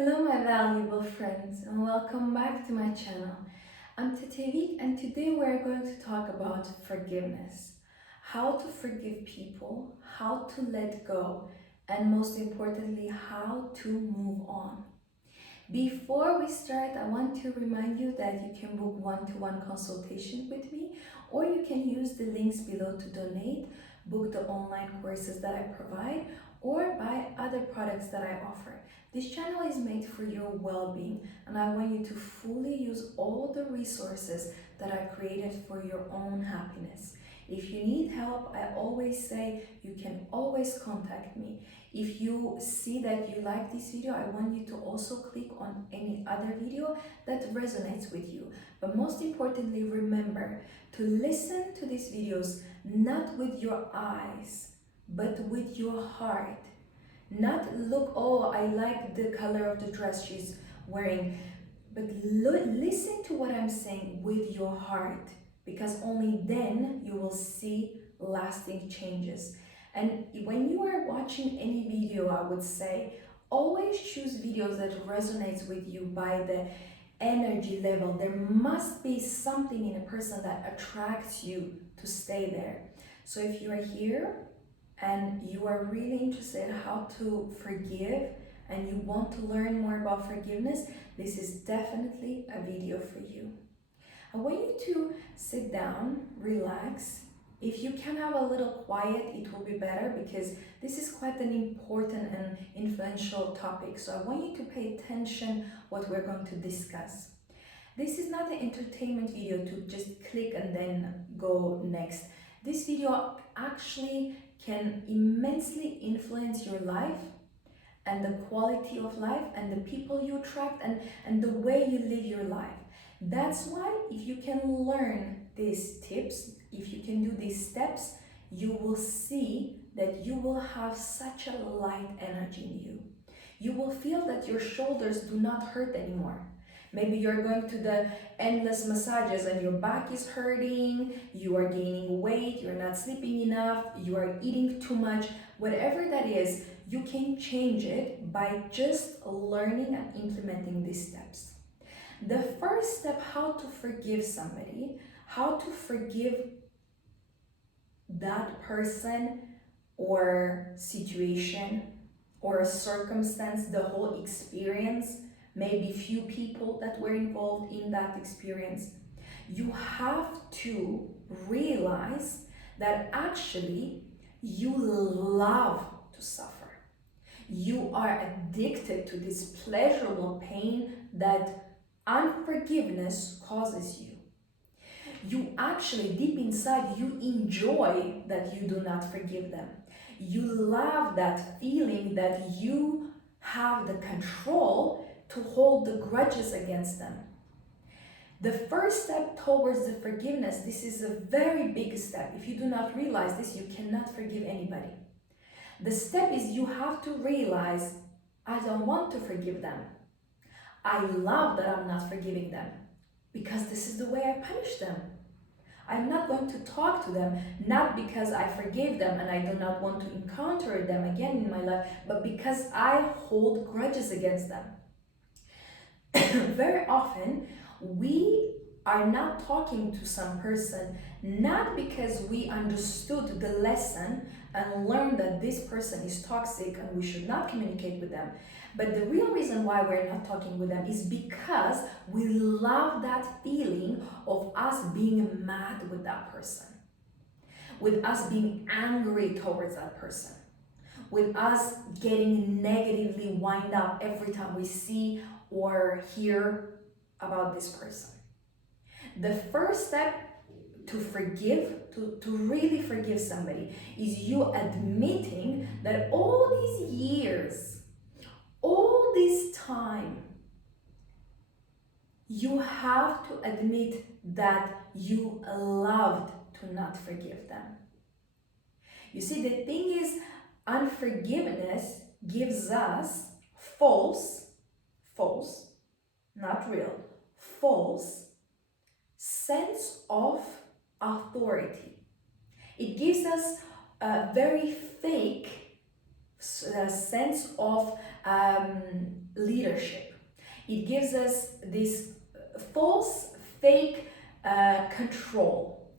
Hello my valuable friends and welcome back to my channel. I'm Tetevik and today we're going to talk about forgiveness. How to forgive people, how to let go, and most importantly, how to move on. Before we start, I want to remind you that you can book one-to-one consultation with me, or you can use the links below to donate, book the online courses that I provide, or buy other products that I offer. This channel is made for your well-being, and I want you to fully use all the resources that I created for your own happiness. If you need help, I always say you can always contact me. If you see that you like this video, I want you to also click on any other video that resonates with you. But most importantly, remember to listen to these videos not with your eyes, but with your heart. Not look, oh, I like the color of the dress she's wearing, but listen to what I'm saying with your heart, because only then you will see lasting changes. And when you are watching any video, I would say always choose videos that resonates with you by the energy level. There must be something in a person that attracts you to stay there. So if you are here and you are really interested in how to forgive and you want to learn more about forgiveness, this is definitely a video for you. I want you to sit down, relax. If you can have a little quiet, it will be better because this is quite an important and influential topic. So I want you to pay attention what we're going to discuss. This is not an entertainment video to just click and then go next. This video actually can immensely influence your life and the quality of life and the people you attract and the way you live your life. That's why if you can learn these tips, if you can do these steps, you will see that you will have such a light energy in you. You will feel that your shoulders do not hurt anymore. Maybe you're going to the endless massages and your back is hurting, you are gaining weight, you're not sleeping enough, you are eating too much, whatever that is, you can change it by just learning and implementing these steps. The first step, how to forgive somebody, how to forgive that person or situation or a circumstance, the whole experience, maybe few people that were involved in that experience. You have to realize that actually you love to suffer. You are addicted to this pleasurable pain that unforgiveness causes you. You actually, deep inside, you enjoy that you do not forgive them. You love that feeling that you have the control to hold the grudges against them. The first step towards the forgiveness, this is a very big step. If you do not realize this, you cannot forgive anybody. The step is you have to realize, I don't want to forgive them. I love that I'm not forgiving them because this is the way I punish them. I'm not going to talk to them, not because I forgave them and I do not want to encounter them again in my life, but because I hold grudges against them. Very often, we are not talking to some person, not because we understood the lesson and learned that this person is toxic and we should not communicate with them. But the real reason why we're not talking with them is because we love that feeling of us being mad with that person, with us being angry towards that person, with us getting negatively wind up every time we see or hear about this person. The first step to forgive, to really forgive somebody, is you admitting that all these years, all this time, you have to admit that you loved to not forgive them. You see, the thing is, unforgiveness gives us false, not real, false sense of authority. It gives us a very fake sense of leadership. leadership. It gives us this false, fake control.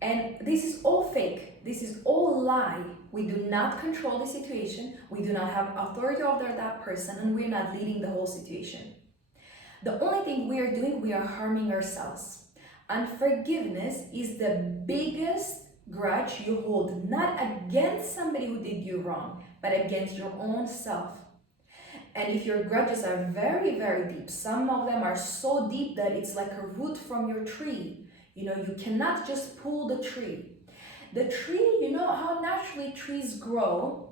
And this is all fake. This is all lie. We do not control the situation. We do not have authority over that person, and we're not leading the whole situation. The only thing we are doing, we are harming ourselves. Unforgiveness is the biggest grudge you hold, not against somebody who did you wrong, but against your own self. And if your grudges are very, very deep, some of them are so deep that it's like a root from your tree. You cannot just pull the tree. The tree, you know how naturally trees grow?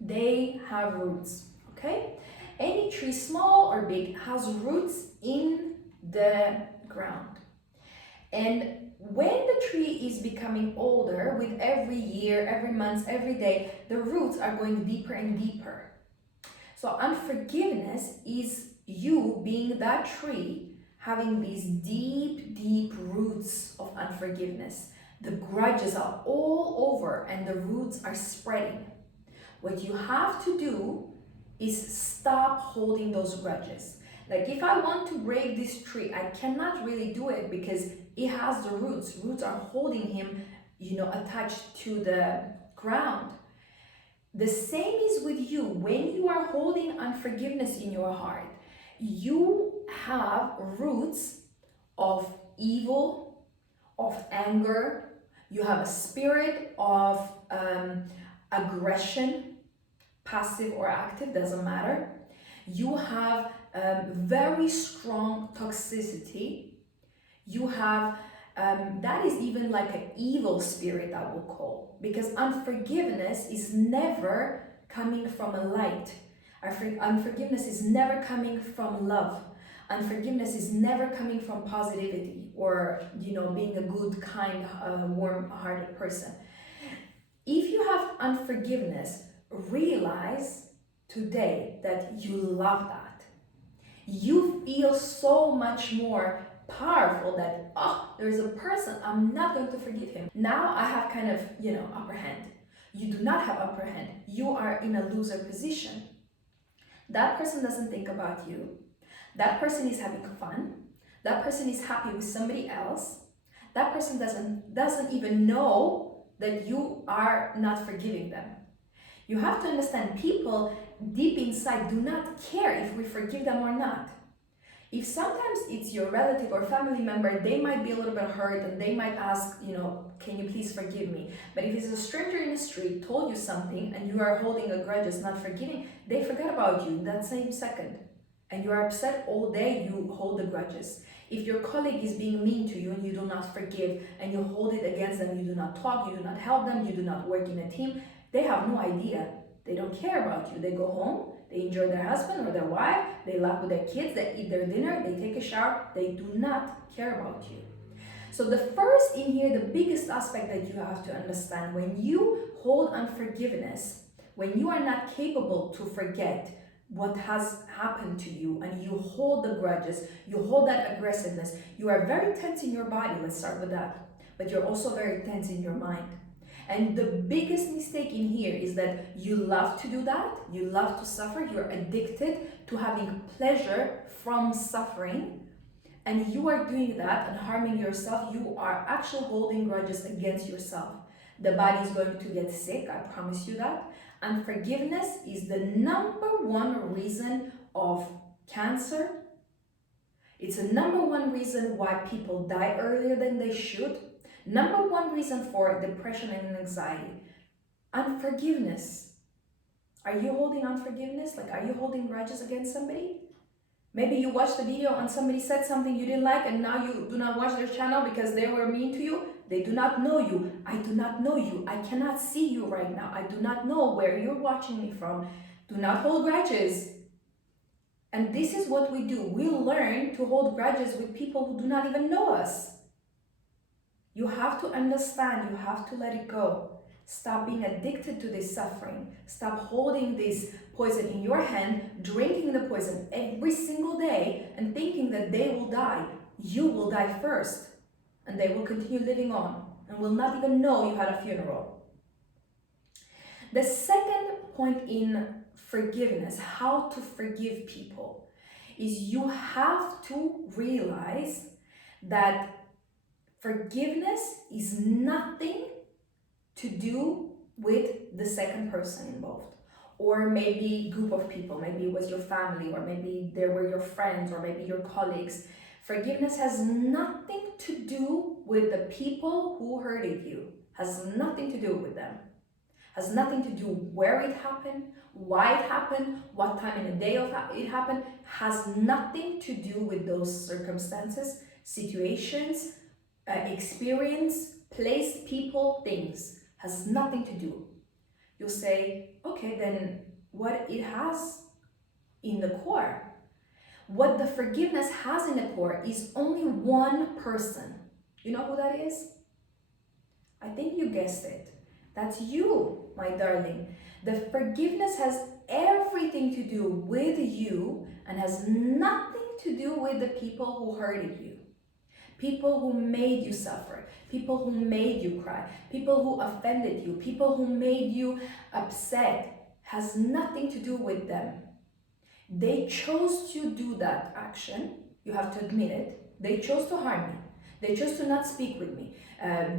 They have roots, okay? Any tree, small or big, has roots in the ground. And when the tree is becoming older, with every year, every month, every day, the roots are going deeper and deeper. So unforgiveness is you being that tree, having these deep, deep roots of unforgiveness. The grudges are all over and the roots are spreading. What you have to do is stop holding those grudges. Like if I want to break this tree, I cannot really do it because it has the roots. Roots are holding him, attached to the ground. The same is with you. When you are holding unforgiveness in your heart, you have roots of evil, of anger. You have a spirit of aggression, passive or active, doesn't matter. You have very strong toxicity. You have that is even like an evil spirit, I will call, because unforgiveness is never coming from a light. Unforgiveness is never coming from love. Unforgiveness is never coming from positivity or being a good, kind, warm-hearted person. If you have unforgiveness, realize today that you love that. You feel so much more powerful that, there's a person, I'm not going to forgive him. Now I have kind of, upper hand. You do not have upper hand. You are in a loser position. That person doesn't think about you. That person is having fun. That person is happy with somebody else. That person doesn't even know that you are not forgiving them. You have to understand, people deep inside do not care if we forgive them or not. If sometimes it's your relative or family member, they might be a little bit hurt and they might ask, can you please forgive me? But if it's a stranger in the street told you something and you are holding a grudge, not forgiving, they forget about you in that same second. And you are upset all day, you hold the grudges. If your colleague is being mean to you and you do not forgive and you hold it against them, you do not talk, you do not help them, you do not work in a team, they have no idea. They don't care about you. They go home, they enjoy their husband or their wife, they laugh with their kids, they eat their dinner, they take a shower, they do not care about you. So the first in here, the biggest aspect that you have to understand, when you hold unforgiveness, when you are not capable to forget what has happened to you and you hold the grudges, you hold that aggressiveness, you are very tense in your body, let's start with that, but you're also very tense in your mind. And the biggest mistake in here is that you love to do that, you love to suffer, you're addicted to having pleasure from suffering, and you are doing that and harming yourself. You are actually holding grudges against yourself. The body is going to get sick, I promise you that. Unforgiveness is the number one reason of cancer. It's the number one reason why people die earlier than they should. Number one reason for depression and anxiety. Unforgiveness. Are you holding unforgiveness? Like, are you holding grudges against somebody? Maybe you watched the video and somebody said something you didn't like and now you do not watch their channel because they were mean to you. They do not know you. I do not know you. I cannot see you right now. I do not know where you're watching me from. Do not hold grudges. And this is what we do. We learn to hold grudges with people who do not even know us. You have to understand, you have to let it go. Stop being addicted to this suffering. Stop holding this poison in your hand, drinking the poison every single day and thinking that they will die. You will die first and they will continue living on and will not even know you had a funeral. The second point in forgiveness, how to forgive people, is you have to realize that forgiveness is nothing to do with the second person involved, or maybe group of people. Maybe it was your family, or maybe they were your friends, or maybe your colleagues. Forgiveness has nothing to do with the people who hurted you, has nothing to do with them, has nothing to do where it happened, why it happened, what time in the day it happened, has nothing to do with those circumstances, situations, experience, place, people, things. Has nothing to do. You'll say, okay, then what it has in the core, what the forgiveness has in the core is only one person. You know who that is? I think you guessed it. That's you, my darling. The forgiveness has everything to do with you and has nothing to do with the people who hurted you. People who made you suffer, people who made you cry, people who offended you, people who made you upset, has nothing to do with them. They chose to do that action, you have to admit it. They chose to harm me. They chose to not speak with me.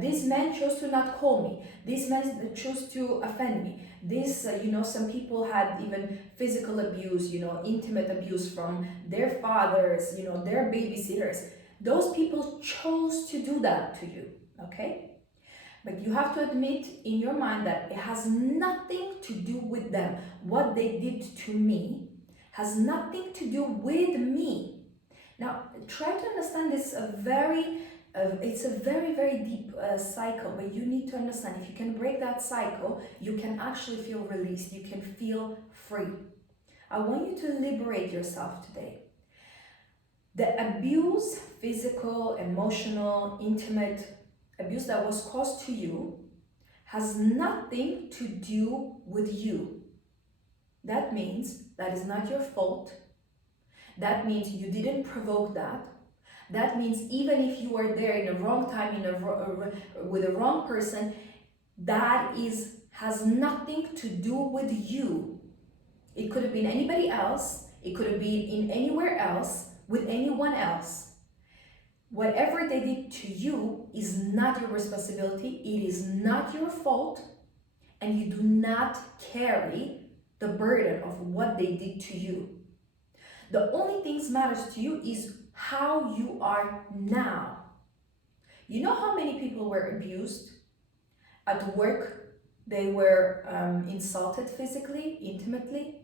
This man chose to not call me. This man chose to offend me. This, some people had even physical abuse, intimate abuse from their fathers, their babysitters. Those people chose to do that to you, okay? But you have to admit in your mind that it has nothing to do with them. What they did to me has nothing to do with me. Now, try to understand this it's a very, very deep cycle, but you need to understand if you can break that cycle, you can actually feel released, you can feel free. I want you to liberate yourself today. The abuse, physical, emotional, intimate abuse that was caused to you has nothing to do with you. That means that is not your fault. That means you didn't provoke that. That means even if you were there in the wrong time, with the wrong person, that has nothing to do with you. It could have been anybody else. It could have been in anywhere else, with anyone else. Whatever they did to you is not your responsibility. It is not your fault. And you do not carry the burden of what they did to you. The only thing that matters to you is how you are now. You know how many people were abused? At work, they were insulted physically, intimately.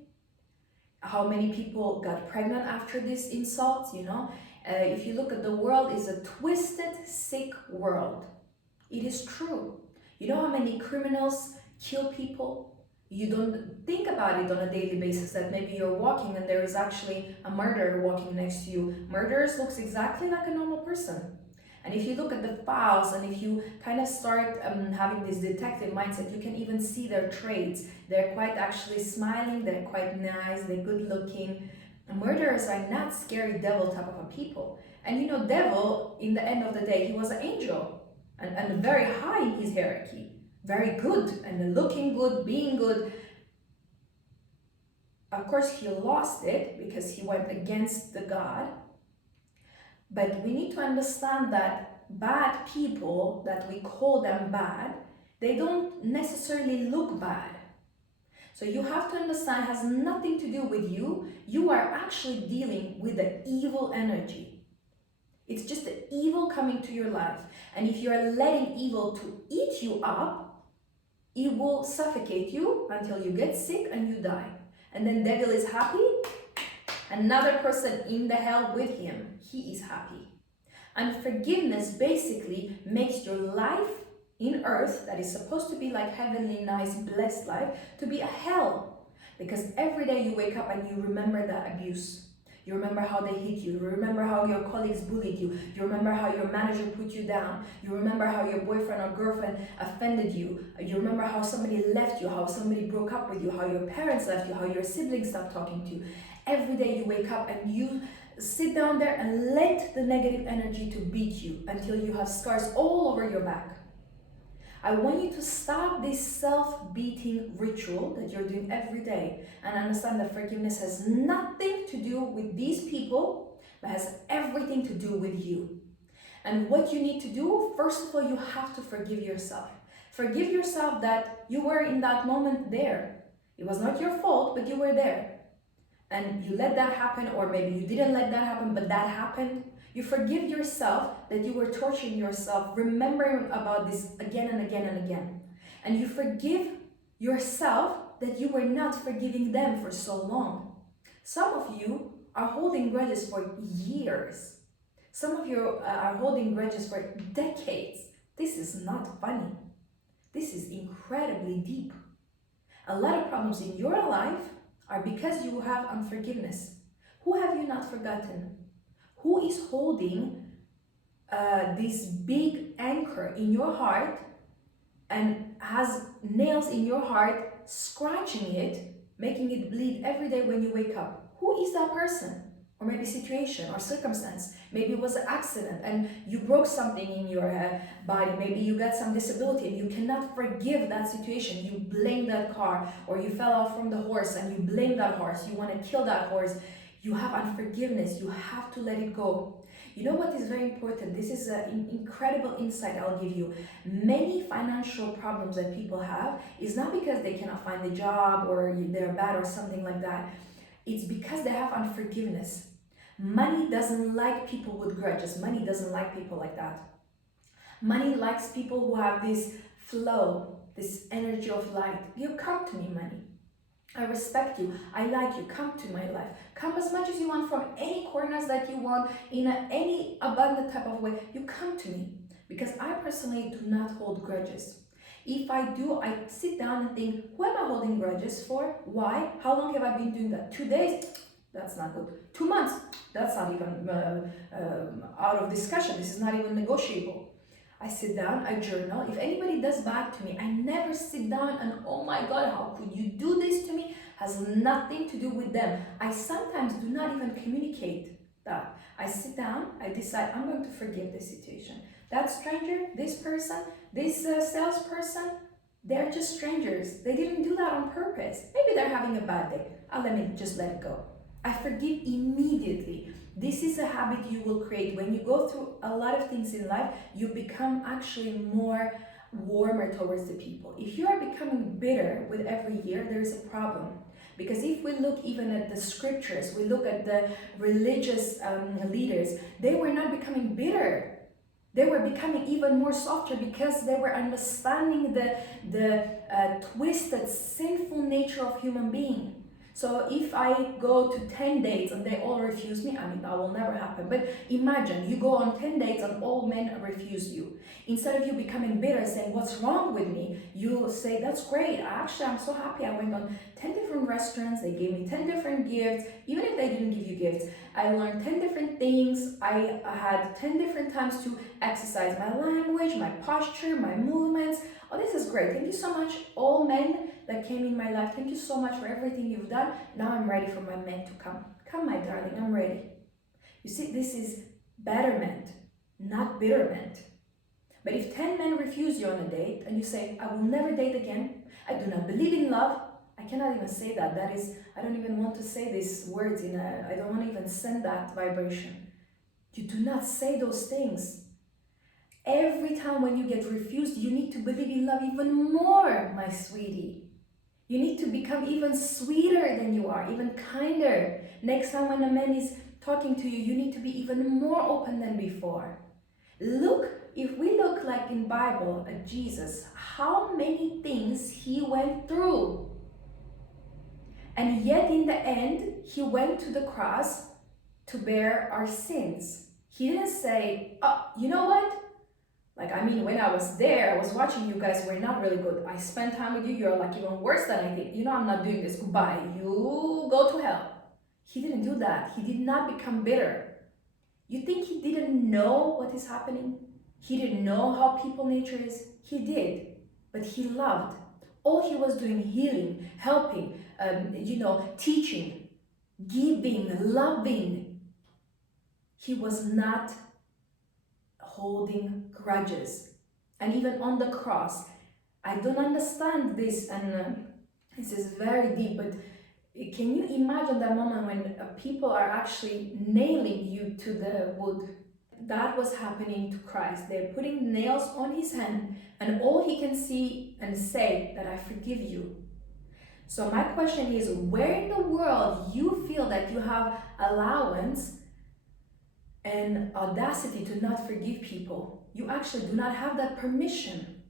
How many people got pregnant after this insult, If you look at the world, it's a twisted, sick world. It is true. You know how many criminals kill people? You don't think about it on a daily basis, that maybe you're walking and there is actually a murderer walking next to you. Murderers looks exactly like a normal person. And if you look at the files and if you kind of start having this detective mindset, you can even see their traits. They're quite actually smiling, they're quite nice, they're good looking. Murderers are not scary devil type of a people. And devil, in the end of the day, he was an angel and very high in his hierarchy. Very good and looking good, being good. Of course, he lost it because he went against the God. But we need to understand that bad people, that we call them bad, they don't necessarily look bad. So you have to understand it has nothing to do with you. You are actually dealing with the evil energy. It's just the evil coming to your life. And if you are letting evil to eat you up, it will suffocate you until you get sick and you die. And then devil is happy. Another person in the hell with him, he is happy. And forgiveness basically makes your life in earth, that is supposed to be like heavenly, nice, blessed life, to be a hell. Because every day you wake up and you remember that abuse. You remember how they hit you. You remember how your colleagues bullied you. You remember how your manager put you down. You remember how your boyfriend or girlfriend offended you. You remember how somebody left you, how somebody broke up with you, how your parents left you, how your siblings stopped talking to you. Every day you wake up and you sit down there and let the negative energy to beat you until you have scars all over your back. I want you to stop this self-beating ritual that you're doing every day and understand that forgiveness has nothing to do with these people, but has everything to do with you. And what you need to do, first of all, you have to forgive yourself. Forgive yourself that you were in that moment there. It was not your fault, but you were there. And you let that happen, or maybe you didn't let that happen, but that happened. You forgive yourself that you were torturing yourself, remembering about this again and again and again. And you forgive yourself that you were not forgiving them for so long. Some of you are holding grudges for years. Some of you are holding grudges for decades. This is not funny. This is incredibly deep. A lot of problems in your life are because you have unforgiveness. Who have you not forgotten? Who is holding this big anchor in your heart and has nails in your heart, scratching it, making it bleed every day when you wake up? Who is that person? Or maybe situation or circumstance. Maybe it was an accident and you broke something in your body. Maybe you got some disability and you cannot forgive that situation. You blame that car, or you fell off from the horse and you blame that horse. You want to kill that horse. You have unforgiveness. You have to let it go. You know what is very important? This is an incredible insight I'll give you. Many financial problems that people have is not because they cannot find a job or they're bad or something like that. It's because they have unforgiveness. Money doesn't like people with grudges. Money doesn't like people like that. Money likes people who have this flow, this energy of light. You come to me, money. I respect you. I like you. Come to my life. Come as much as you want, from any corners that you want, in any abundant type of way. You come to me. Because I personally do not hold grudges. If I do, I sit down and think, who am I holding grudges for? Why? How long have I been doing that? 2 days? That's not good. 2 months? That's not even out of discussion. This is not even negotiable. I sit down, I journal. If anybody does bad to me, I never sit down and, oh my God, how could you do this to me? Has nothing to do with them. I sometimes do not even communicate that. I sit down, I decide I'm going to forgive this situation. That stranger, this person, this salesperson, they're just strangers. They didn't do that on purpose. Maybe they're having a bad day. Let me just let it go. I forgive immediately. This is a habit you will create. When you go through a lot of things in life, you become actually more warmer towards the people. If you are becoming bitter with every year, there's a problem. Because if we look even at the scriptures, we look at the religious leaders, they were not becoming bitter. They were becoming even more softer because they were understanding the twisted, sinful nature of human being. So if I go to 10 dates and they all refuse me, I mean, that will never happen. But imagine you go on 10 dates and all men refuse you. Instead of you becoming bitter, saying, what's wrong with me? You say, that's great. Actually, I'm so happy. I went on 10 different restaurants. They gave me 10 different gifts. Even if they didn't give you gifts, I learned 10 different things. I had 10 different times to exercise my language, my posture, my movements. Oh, this is great. Thank you so much, all men that came in my life. Thank you so much for everything you've done. Now I'm ready for my men to come. Come, my darling, I'm ready. You see, this is betterment, not bitterment. But if 10 men refuse you on a date and you say, I will never date again, I do not believe in love, I cannot even say that. That is, I don't even want to say these words I don't want to even send that vibration. You do not say those things. Every time when you get refused, you need to believe in love even more, my sweetie. You need to become even sweeter than you are, even kinder. Next time when a man is talking to you, you need to be even more open than before. Look, if we look like in Bible at Jesus, how many things he went through. And yet in the end, he went to the cross to bear our sins. He didn't say, oh, you know what? Like, I mean, when I was there, I was watching you guys were not really good. I spent time with you, you're like even worse than I did. You know, I'm not doing this, goodbye. You go to hell. He didn't do that. He did not become bitter. You think he didn't know what is happening? He didn't know how people nature is? He did, but he loved. All he was doing, healing, helping, teaching, giving, loving. He was not holding grudges. and even on the cross. I don't understand this, and this is very deep, but can you imagine that moment when people are actually nailing you to the wood? That was happening to Christ. They're putting nails on his hand, and all he can see and say that I forgive you. So my question is, where in the world you feel that you have allowance and audacity to not forgive people? You actually do not have that permission.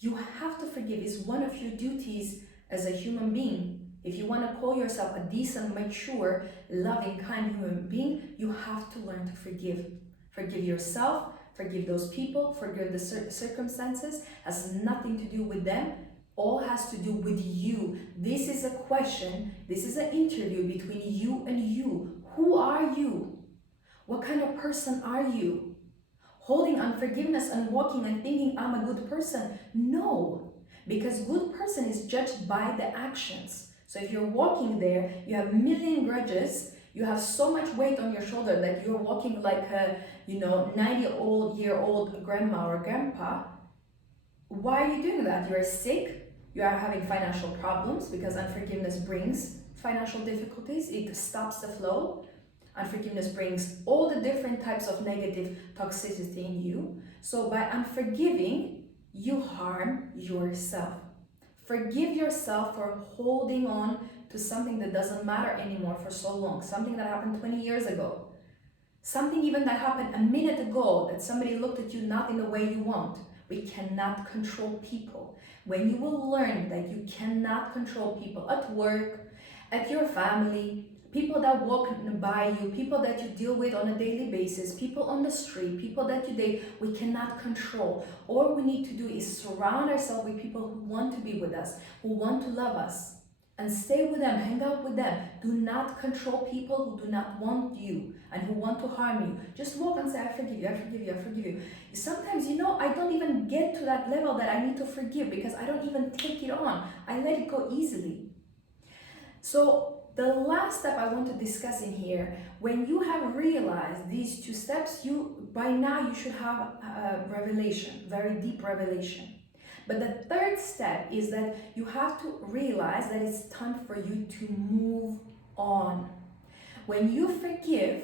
You have to forgive. It's one of your duties as a human being. If you want to call yourself a decent, mature, loving, kind human being, you have to learn to forgive. Forgive yourself, forgive those people, forgive the circumstances. Has nothing to do with them. All has to do with you. This is a question, this is an interview between you and you. Who are you? What kind of person are you? Holding unforgiveness and walking and thinking I'm a good person? No, because good person is judged by the actions. So if you're walking there, you have a million grudges, you have so much weight on your shoulder that you're walking like a 90-year-old grandma or grandpa. Why are you doing that? You're sick, you are having financial problems because unforgiveness brings financial difficulties, it stops the flow. Unforgiveness brings all the different types of negative toxicity in you. So by unforgiving, you harm yourself. Forgive yourself for holding on to something that doesn't matter anymore for so long. Something that happened 20 years ago. Something even that happened a minute ago that somebody looked at you not in the way you want. We cannot control people. When you will learn that you cannot control people at work, at your family, people that walk by you, people that you deal with on a daily basis, people on the street, people that you date, we cannot control. All we need to do is surround ourselves with people who want to be with us, who want to love us, and stay with them, hang out with them. Do not control people who do not want you and who want to harm you. Just walk and say, I forgive you, I forgive you, I forgive you. Sometimes, I don't even get to that level that I need to forgive because I don't even take it on. I let it go easily. So the last step I want to discuss in here, when you have realized these two steps, by now you should have a revelation, very deep revelation. But the third step is that you have to realize that it's time for you to move on. When you forgive,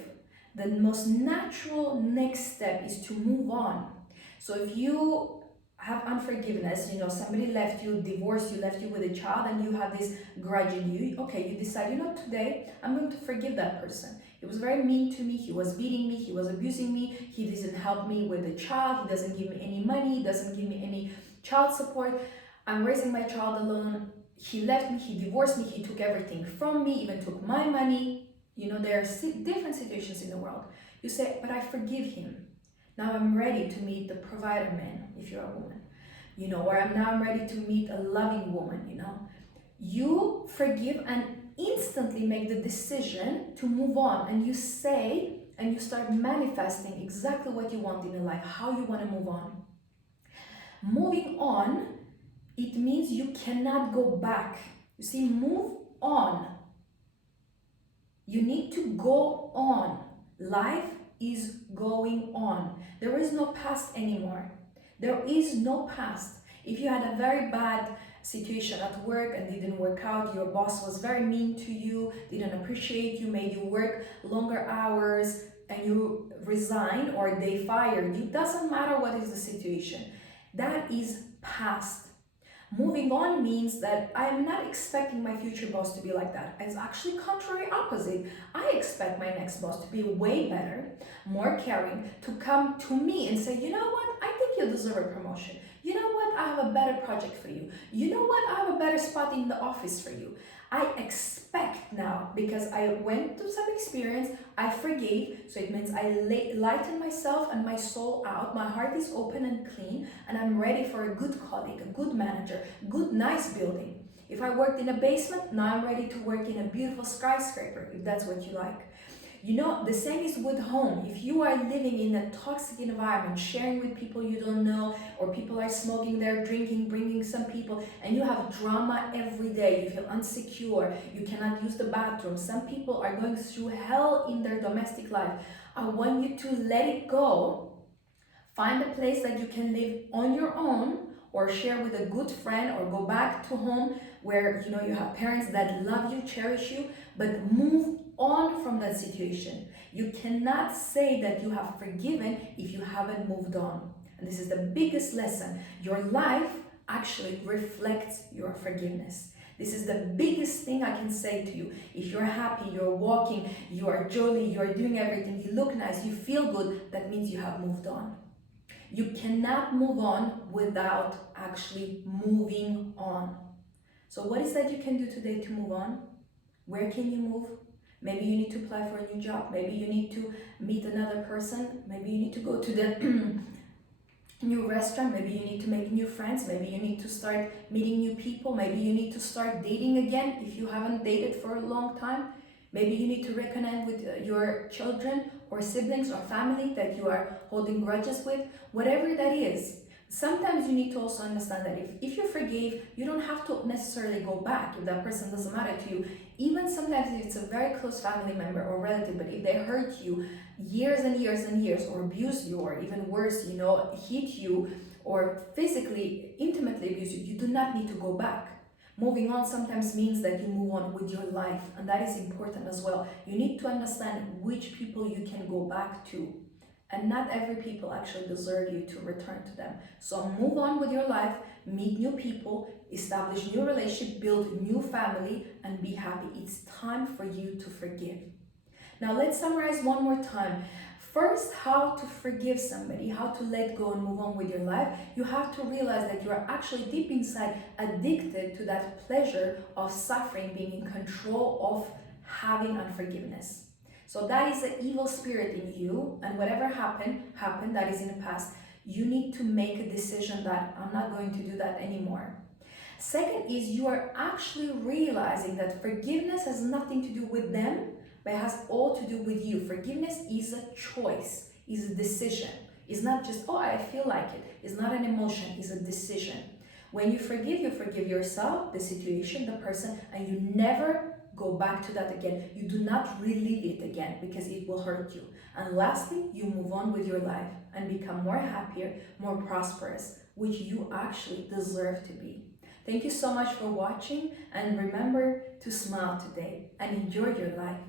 the most natural next step is to move on. So if you have unforgiveness, somebody left you, divorced you, left you with a child, and you have this grudge in you, okay, you decide, today I'm going to forgive that person. He was very mean to me, he was beating me, he was abusing me, he doesn't help me with the child, he doesn't give me any money, he doesn't give me any child support, I'm raising my child alone, he left me, he divorced me, he took everything from me, even took my money. There are different situations in the world. You say, but I forgive him. Now I'm ready to meet the provider man, if you're a woman, or I'm ready to meet a loving woman, You forgive and instantly make the decision to move on, and you say, and you start manifesting exactly what you want in your life, how you want to move on. Moving on, it means you cannot go back. You see, move on. You need to go on. Life is going on. There is no past anymore. There is no past. If you had a very bad situation at work and didn't work out, your boss was very mean to you, didn't appreciate you, made you work longer hours, and you resign or they fired you, doesn't matter what is the situation. That is past. Moving on means that I am not expecting my future boss to be like that. It's actually contrary opposite. I expect my next boss to be way better, more caring, to come to me and say, you know what, I think you deserve a promotion. You know what, I have a better project for you. You know what, I have a better spot in the office for you. I expect now, because I went through some experience, I forgave, so it means I lighten myself and my soul out, my heart is open and clean, and I'm ready for a good colleague, a good manager, good, nice building. If I worked in a basement, now I'm ready to work in a beautiful skyscraper, if that's what you like. The same is with home. If you are living in a toxic environment, sharing with people you don't know, or people are smoking there, drinking, bringing some people, and you have drama every day, you feel insecure, you cannot use the bathroom, some people are going through hell in their domestic life, I want you to let it go, Find a place that you can live on your own or share with a good friend, or go back to home where you have parents that love you, cherish you, but move on from that situation. You cannot say that you have forgiven if you haven't moved on. And this is the biggest lesson. Your life actually reflects your forgiveness. This is the biggest thing I can say to you. If you're happy, you're walking, you are jolly, you are doing everything, you look nice, you feel good, that means you have moved on. You cannot move on without actually moving on. So what is that you can do today to move on? Where can you move? Maybe you need to apply for a new job. Maybe you need to meet another person. Maybe you need to go to the new restaurant. Maybe you need to make new friends. Maybe you need to start meeting new people. Maybe you need to start dating again if you haven't dated for a long time. Maybe you need to reconnect with your children or siblings or family that you are holding grudges with. Whatever that is, sometimes you need to also understand that if you forgave, you don't have to necessarily go back if that person doesn't matter to you. Even sometimes if it's a very close family member or relative, but if they hurt you years and years and years, or abuse you, or even worse, hit you or physically, intimately abuse you, you do not need to go back. Moving on sometimes means that you move on with your life, and that is important as well. You need to understand which people you can go back to, and not every people actually deserve you to return to them. So move on with your life, meet new people, establish new relationship, build new family, and be happy. It's time for you to forgive. Now let's summarize one more time. First, how to forgive somebody, how to let go and move on with your life. You have to realize that you are actually deep inside addicted to that pleasure of suffering, being in control of having unforgiveness. So that is the evil spirit in you, and whatever happened, that is in the past. You need to make a decision that I'm not going to do that anymore. Second is you are actually realizing that forgiveness has nothing to do with them, but it has all to do with you. Forgiveness is a choice, is a decision. It's not just, oh, I feel like it. It's not an emotion, it's a decision. When you forgive yourself, the situation, the person, and you never go back to that again. You do not relive it again because it will hurt you. And lastly, you move on with your life and become more happier, more prosperous, which you actually deserve to be. Thank you so much for watching, and remember to smile today and enjoy your life.